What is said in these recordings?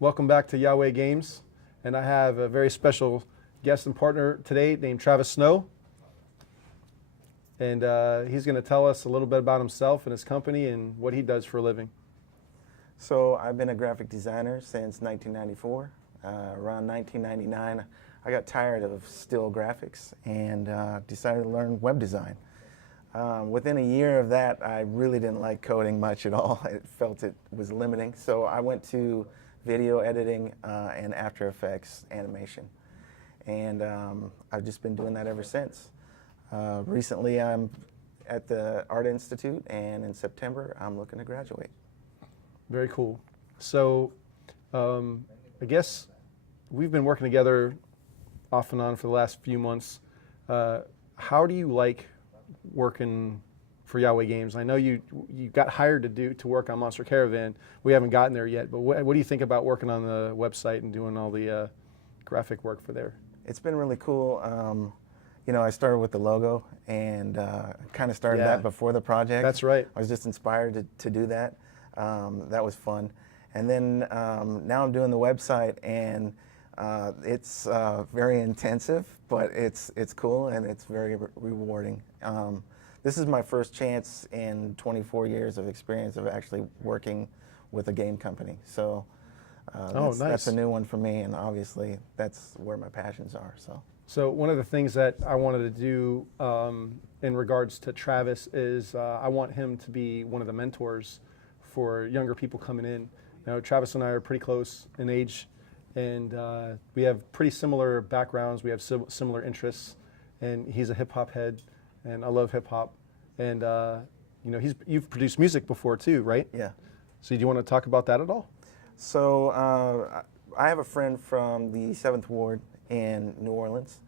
Welcome back to Yahweh Games, and I have a very special guest and partner today named Travis Snow, and he's going to tell us a little bit about himself and his company and what he does for a living. So I've been a graphic designer since 1994. Around 1999, I got tired of still graphics and decided to learn web design. Within a year of that, I really didn't like coding much at all. I felt it was limiting, so I went to video editing and After Effects animation. And I've just been doing that ever since. Recently, I'm at the Art Institute, and in September, I'm looking to graduate. Very cool. So I guess we've been working together off and on for the last few months. How do you like working for Yahweh Games? I know you got hired to work on Monster Caravan. We haven't gotten there yet, but what do you think about working on the website and doing all the graphic work for there? It's been really cool. You know, I started with the logo and kind of started that before the project. That's right. I was just inspired to do that. That was fun. And then now I'm doing the website, and it's very intensive, but it's cool and it's very rewarding. This is my first chance in 24 years of experience of actually working with a game company. So that's a new one for me, and obviously that's where my passions are. So one of the things that I wanted to do in regards to Travis is I want him to be one of the mentors for younger people coming in. You know, Travis and I are pretty close in age, and we have pretty similar backgrounds. We have similar interests, and he's a hip hop head, and I love hip hop. And you know, you've produced music before too, right? Yeah. So do you want to talk about that at all? So I have a friend from the 7th Ward in New Orleans,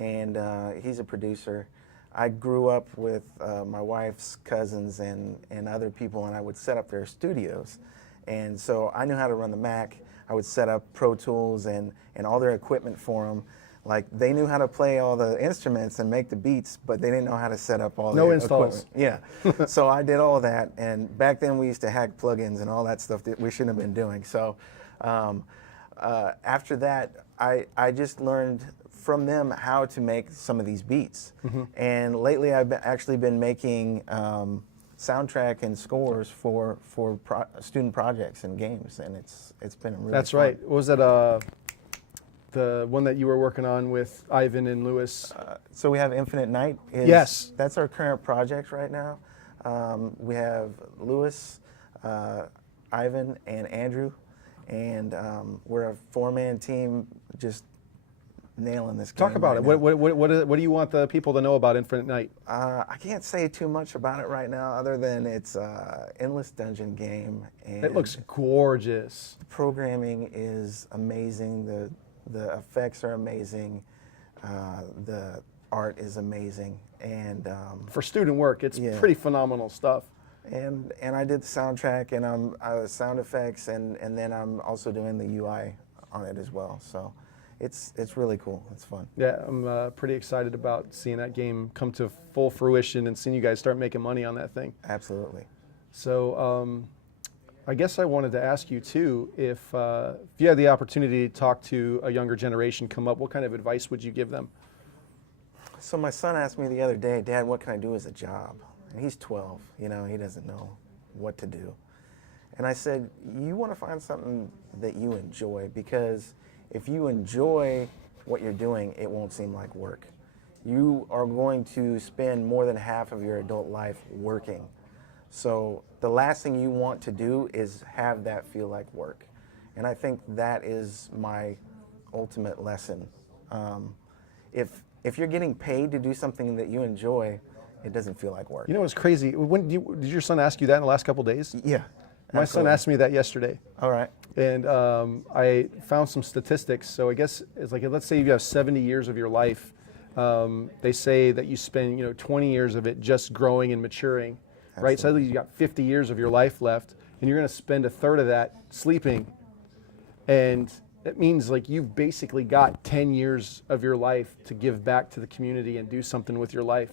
and he's a producer. I grew up with my wife's cousins and other people, and I would set up their studios. And so I knew how to run the Mac. I would set up Pro Tools and all their equipment for them. Like, they knew how to play all the instruments and make the beats, but they didn't know how to set up all the installs. equipment. Yeah. So I did all that, and back then we used to hack plugins and all that stuff that we shouldn't have been doing. So after that, I just learned from them how to make some of these beats. Mm-hmm. And lately I've actually been making soundtrack and scores for student projects and games, and it's been really That's fun. right. What was that, the one that you were working on with Ivan and Lewis? So we have Infinite Night. Yes. That's our current project right now. We have Lewis, Ivan, and Andrew, and we're a 4-man team just nailing this game. Talk about it. What do you want the people to know about Infinite Night? I can't say too much about it right now, other than it's an endless dungeon game. And it looks gorgeous. the programming is amazing. The effects are amazing. The art is amazing, and for student work, it's pretty phenomenal stuff. And I did the soundtrack, and I'm sound effects, and then I'm also doing the UI on it as well. So it's really cool. It's fun. Yeah, I'm pretty excited about seeing that game come to full fruition and seeing you guys start making money on that thing. Absolutely. So I guess I wanted to ask you too, if you had the opportunity to talk to a younger generation come up, what kind of advice would you give them? So my son asked me the other day, Dad, what can I do as a job? And he's 12, you know, he doesn't know what to do. And I said, you want to find something that you enjoy, because if you enjoy what you're doing, it won't seem like work. You are going to spend more than half of your adult life working. So the last thing you want to do is have that feel like work. And I think that is my ultimate lesson. If you're getting paid to do something that you enjoy, it doesn't feel like work. You know what's crazy? Did your son ask you that in the last couple of days? Yeah. My son asked me that yesterday. All right. And I found some statistics. So I guess it's like, let's say you have 70 years of your life. They say that you spend 20 years of it just growing and maturing. Absolutely. Right? So you got 50 years of your life left, and you're going to spend a third of that sleeping. And it means like you've basically got 10 years of your life to give back to the community and do something with your life.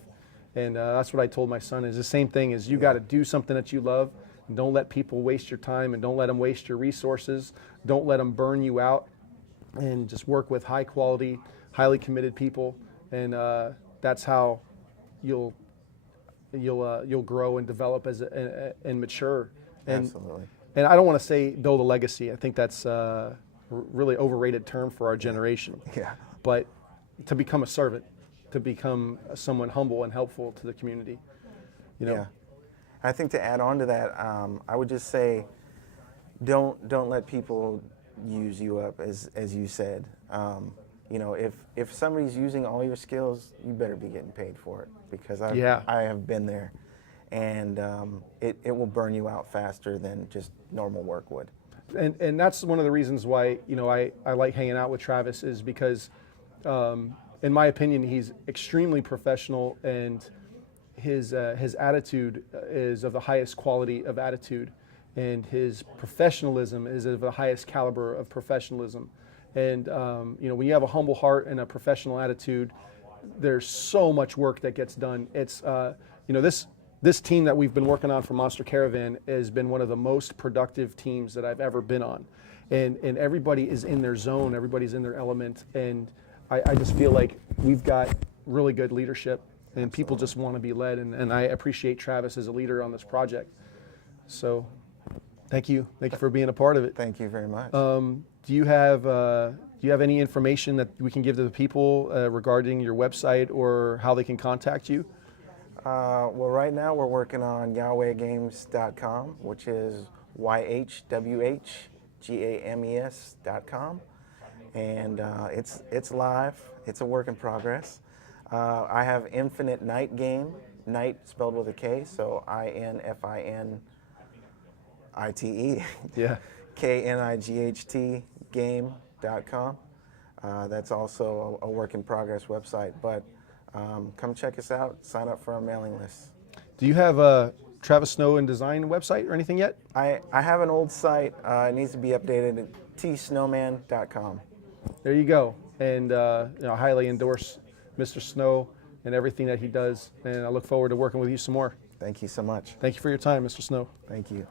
And that's what I told my son, is the same thing, is you got to do something that you love. And don't let people waste your time, and don't let them waste your resources. Don't let them burn you out, and just work with high quality, highly committed people, and that's how you'll grow and develop and mature. And, Absolutely. And I don't want to say build a legacy. I think that's a really overrated term for our generation. Yeah. But to become a servant, to become someone humble and helpful to the community. You know. Yeah. I think to add on to that, I would just say, don't let people use you up, as you said. You know, if somebody's using all your skills, you better be getting paid for it, because I have been there, and it will burn you out faster than just normal work would. And that's one of the reasons why, you know, I like hanging out with Travis, is because, in my opinion, he's extremely professional, and his attitude is of the highest quality of attitude, and his professionalism is of the highest caliber of professionalism. And you know, when you have a humble heart and a professional attitude, there's so much work that gets done. It's you know, this team that we've been working on for Monster Caravan has been one of the most productive teams that I've ever been on, and everybody is in their zone, everybody's in their element, and I just feel like we've got really good leadership, and people just want to be led, and I appreciate Travis as a leader on this project. So thank you for being a part of it. Thank you very much. Do you have any information that we can give to the people regarding your website or how they can contact you? Well, right now we're working on YHWH.com, which is YHWH GAMES.com, and it's live. It's a work in progress. I have Infinite Night Game, night spelled with a K, so INFINITE, Yeah. KNIGHT game.com. That's also a work in progress website, but come check us out, sign up for our mailing list. Do you have a Travis Snow and Design website or anything yet? I have an old site. It needs to be updated at tsnowman.com. There you go. And you know, I highly endorse Mr. Snow and everything that he does, and I look forward to working with you some more. Thank you so much. Thank you for your time, Mr. Snow. Thank you.